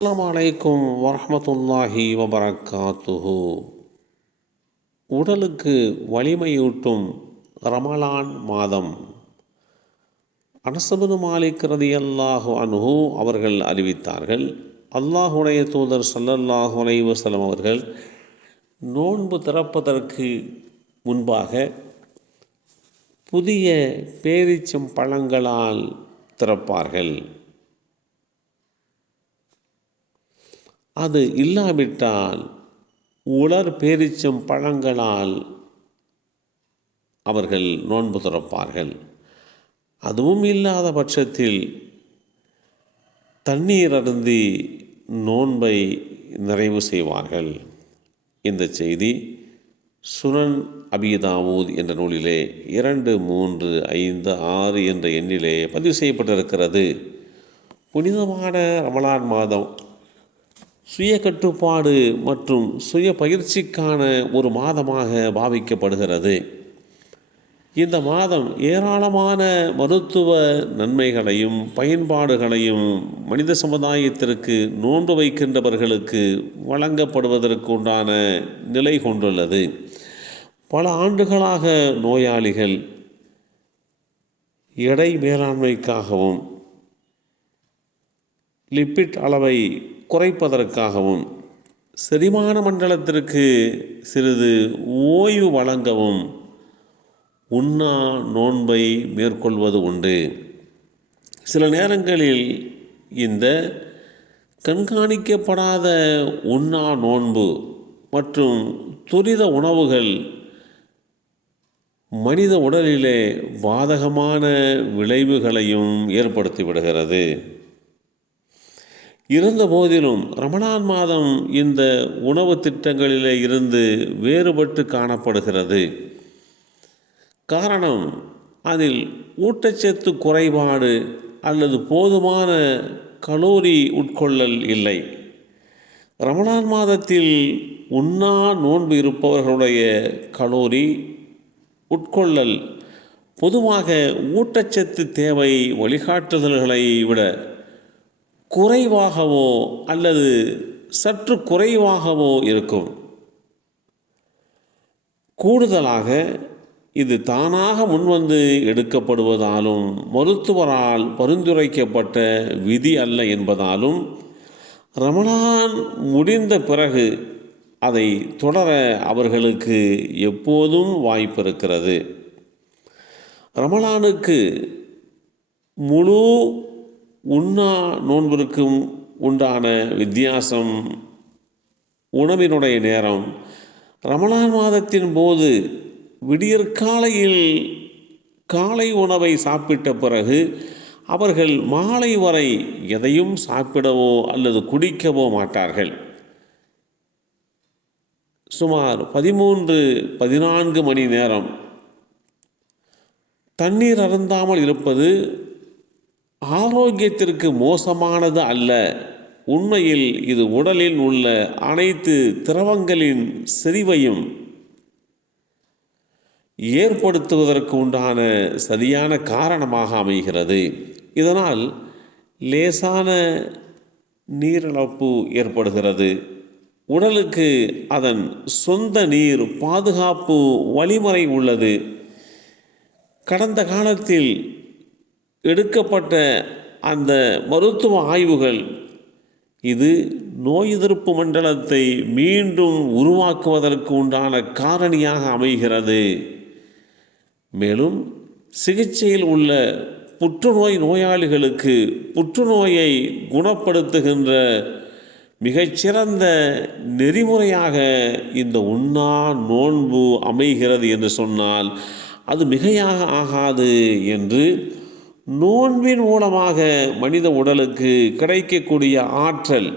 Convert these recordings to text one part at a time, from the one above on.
அஸ்ஸலாமு அலைக்கும் வரஹ்மத்துல்லாஹி வபரகாத்துஹு. உடலுக்கு வலிமையூட்டும் ரமலான் மாதம். அனஸ் இப்னு மாலிக் ரலியல்லாஹு அன்ஹு அவர்கள் அறிவித்தார்கள், அல்லாஹுடைய தூதர் ஸல்லல்லாஹு அலைஹி வஸல்லம் அவர்கள் நோன்பு திறப்பதற்கு முன்பாக புதிய பேரீச்சம் பழங்களால் திறப்பார்கள். அது இல்லாவிட்டால் உலர் பேரீச்சம் பழங்களால் அவர்கள் நோன்பு திறப்பார்கள். அதுவும் இல்லாத பட்சத்தில் தண்ணீர் அருந்தி நோன்பை நிறைவு செய்வார்கள். இந்த செய்தி சுனன் அபீ தாவூத் என்ற நூலிலே 2, 3, 5, 6 என்ற எண்ணிலே பதிவு செய்யப்பட்டிருக்கிறது. புனிதமான ரமலான் மாதம் சுய கட்டுப்பாடு மற்றும் சுய பயிற்சிக்கான ஒரு மாதமாக பாவிக்கப்படுகிறது. இந்த மாதம் ஏராளமான மருத்துவ நன்மைகளையும் பயன்பாடுகளையும் மனித சமுதாயத்திற்கு நோன்பு வைக்கின்றவர்களுக்கு வழங்கப்படுவதற்கு உண்டான நிலை கொண்டுள்ளது. பல ஆண்டுகளாக நோயாளிகள் எடை மேலாண்மைக்காகவும் லிப்பிட் அளவை குறைப்பதற்காகவும் செரிமான மண்டலத்திற்கு சிறிது ஓய்வு வழங்கவும் உண்ணா நோன்பை மேற்கொள்வது உண்டு. சில நேரங்களில் இந்த கண்காணிக்கப்படாத உண்ணா நோன்பு மற்றும் துரித உணவுகள் மனித உடலிலே பாதகமான விளைவுகளையும் ஏற்படுத்திவிடுகிறது. இருந்த போதிலும் ரமலான் மாதம் இந்த உணவு திட்டங்களிலே இருந்து வேறுபட்டு காணப்படுகிறது. காரணம், அதில் ஊட்டச்சத்து குறைபாடு அல்லது போதுமான கலோரி உட்கொள்ளல் இல்லை. ரமலான் மாதத்தில் உண்ணா நோன்பு இருப்பவர்களுடைய கலோரி உட்கொள்ளல் பொதுவாக ஊட்டச்சத்து தேவை வழிகாட்டுதல்களை விட குறைவாகவோ அல்லது சற்று குறைவாகவோ இருக்கும். கூடுதலாக இது தானாக முன்வந்து எடுக்கப்படுவதாலும் மருத்துவரால் பரிந்துரைக்கப்பட்ட விதி அல்ல என்பதாலும் ரமலான் முடிந்த பிறகு அதை தொடர அவர்களுக்கு எப்போதும் வாய்ப்பு இருக்கிறது. ரமலானுக்கு முழு உண்ணா நோன்பிற்கும் உண்டான வித்தியாசம் உணவினுடைய நேரம். ரமலான் மாதத்தின் போது விடியற்காலையில் காலை உணவை சாப்பிட்ட பிறகு அவர்கள் மாலை வரை எதையும் சாப்பிடவோ அல்லது குடிக்கவோ மாட்டார்கள். சுமார் 13-14 மணி நேரம் தண்ணீர் அருந்தாமல் இருப்பது ஆரோக்கியத்திற்கு மோசமானது அல்ல. உண்மையில் இது உடலில் உள்ள அனைத்து திரவங்களின் செறிவையும் ஏற்படுத்துவதற்கு உண்டான சரியான காரணமாக அமைகிறது. இதனால் லேசான நீரிழப்பு ஏற்படுகிறது. உடலுக்கு அதன் சொந்த நீர் பாதுகாப்பு வழிமுறை உள்ளது. கடந்த காலத்தில் எடுக்கப்பட்ட அந்த மருத்துவ ஆய்வுகள் இது நோய் எதிர்ப்பு மண்டலத்தை மீண்டும் உருவாக்குவதற்கு உண்டான காரணியாக அமைகிறது. மேலும் சிகிச்சையில் உள்ள புற்றுநோய் நோயாளிகளுக்கு புற்றுநோயை குணப்படுத்துகின்ற மிகச்சிறந்த நெறிமுறையாக இந்த உண்ணா நோன்பு அமைகிறது என்று சொன்னால் அது மிகையாக ஆகாது என்று நோன்பின் மூலமாக மனித உடலுக்கு கிடைக்கக்கூடிய ஆற்றல்,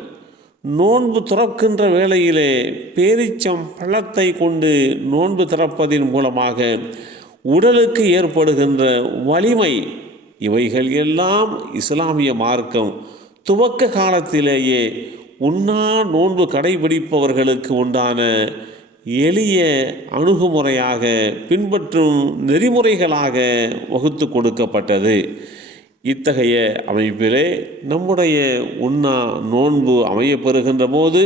நோன்பு திறக்கின்ற வேளையிலே பேரீச்சம் பழத்தை கொண்டு நோன்பு திறப்பதின் மூலமாக உடலுக்கு ஏற்படுகின்ற வலிமை, இவைகள் எல்லாம் இஸ்லாமிய மார்க்கம் துவக்க காலத்திலேயே உண்ணா நோன்பு கடைபிடிப்பவர்களுக்கு உண்டான எளிய அணுகுமுறையாக பின்பற்றும் நெறிமுறைகளாக வகுத்து கொடுக்கப்பட்டது. இத்தகைய அமைப்பிலே நம்முடைய உண்ணா நோன்பு அமையப்பெறுகின்ற போது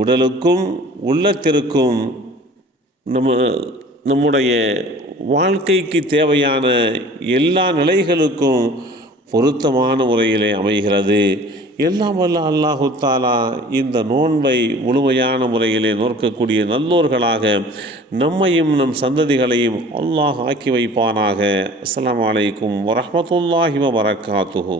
உடலுக்கும் உள்ளத்திற்கும் நம்முடைய வாழ்க்கைக்கு தேவையான எல்லா நிலைகளுக்கும் பொருத்தமான முறையிலே அமைகிறது. எல்லாம் வல்ல அல்லாஹு தாலா இந்த நோன்பை முழுமையான முறையிலே நோக்கக்கூடிய நல்லோர்களாக நம்மையும் நம் சந்ததிகளையும் அல்லாஹ் ஆக்கி வைப்பானாக. அஸ்ஸலாமு அலைக்கும் வரஹ்மத்துல்லாஹி வபரகாத்துஹு.